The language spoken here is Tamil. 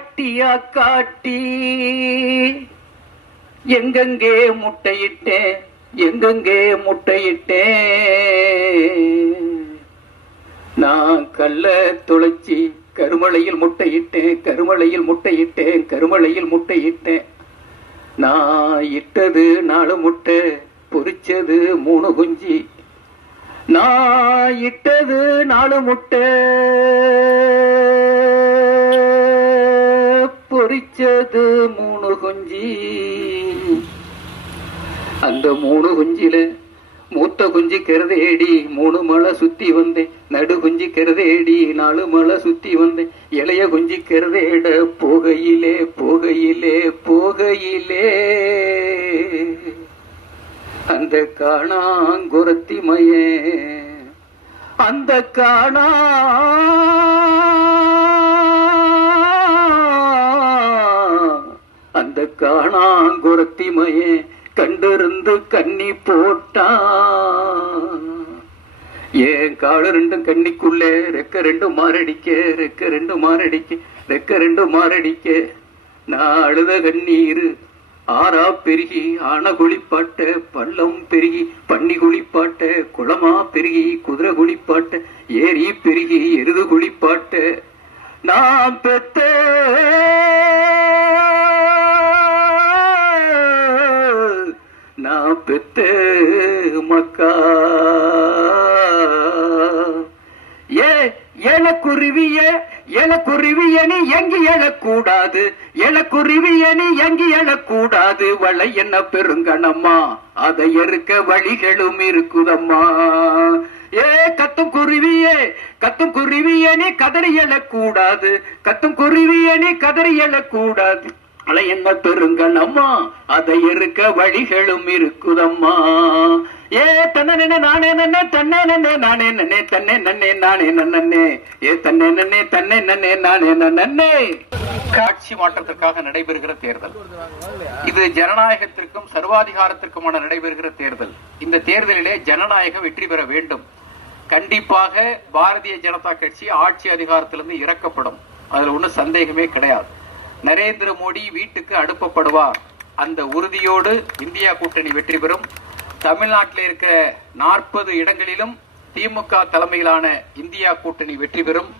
காட்டியா காட்டி எங்கெங்கே முட்டையிட்டேன் எங்கெங்கே முட்டையிட்டேன் நான் கல்ல துளைச்சி கருமலையில் முட்டையிட்டேன் கருமலையில் முட்டையிட்டேன் கருமலையில் முட்டையிட்டேன் நான் இட்டது 4 முட்டை பொரிச்சது 3 குஞ்சு நான் இட்டது 4 முட்டை பொரிச்சது 3 குஞ்சு அந்த 3 குஞ்சில மூத்த குஞ்சு கருதேடி 3 மலை சுத்தி வந்தேன் நடு குஞ்சு கருதேடி 4 மலை சுத்தி வந்தேன் இளைய குஞ்சு கருதேட போகையிலே போகையிலே போகையிலே அந்த காணாங்குரத்தி மயே அந்த அந்த காணாங்குரத்தி மயே கண்டிருந்து கண்ணி போட்டான் ஏன் காடு 2 கண்ணிக்குள்ளே ரெக்க 2 மாரடிக்க ரெக்க 2 மாரடிக்க ரெக்க 2 மாரடிக்க நான் அழுத கண்ணீர் ஆறா பெருகி ஆன குளிப்பாட்ட பள்ளம் பெருகி பண்ணி குளிப்பாட்ட குளமா பெருகி குதிரை குளிப்பாட்ட ஏரி பெருகி எருது குளிப்பாட்ட நான் பெத்த நான் பெத்த மக்கா எனக்குருவியணி எங்கி எழக்கூடாது எனக்குருவியணி எங்கி எழக்கூடாது வளை என்ன பெருங்கணம்மா அதை எருக்க வழிகளும் இருக்குதம்மா ஏ கத்தும் குருவியணி கதறி எழக்கூடாது கத்தும் குருவியணி கதறி எழக்கூடாது வளை என்ன பெருங்கணம்மா அதை எருக்க வழிகளும் இருக்குதம்மா ஏ தன்னே நானே நன்னே தன்னே நன்னே நானே நன்னே தன்னே நன்னே நானே நன்னே ஏ தன்னே நன்னே தன்னே நன்னே நானே நன்னே. காட்சி மாற்றத்திற்காக நடைபெறுகிற தேர்தல் இது ஜனநாயகத்திற்கும் சர்வாதிகாரத்திற்குமான நடைபெறுகிற தேர்தல். இந்த தேர்தலிலே ஜனநாயகம் வெற்றி பெற வேண்டும். கண்டிப்பாக பாரதிய ஜனதா கட்சி ஆட்சி அதிகாரத்திலிருந்து இறக்கப்படும். அதுல ஒன்றும் சந்தேகமே கிடையாது. நரேந்திர மோடி வீட்டுக்கு அனுப்பப்படுவார். அந்த உறுதியோடு இந்தியா கூட்டணி வெற்றி பெறும். தமிழ்நாட்டில் இருக்க 40 இடங்களிலும் திமுக தலைமையிலான இந்தியா கூட்டணி வெற்றி பெறும்.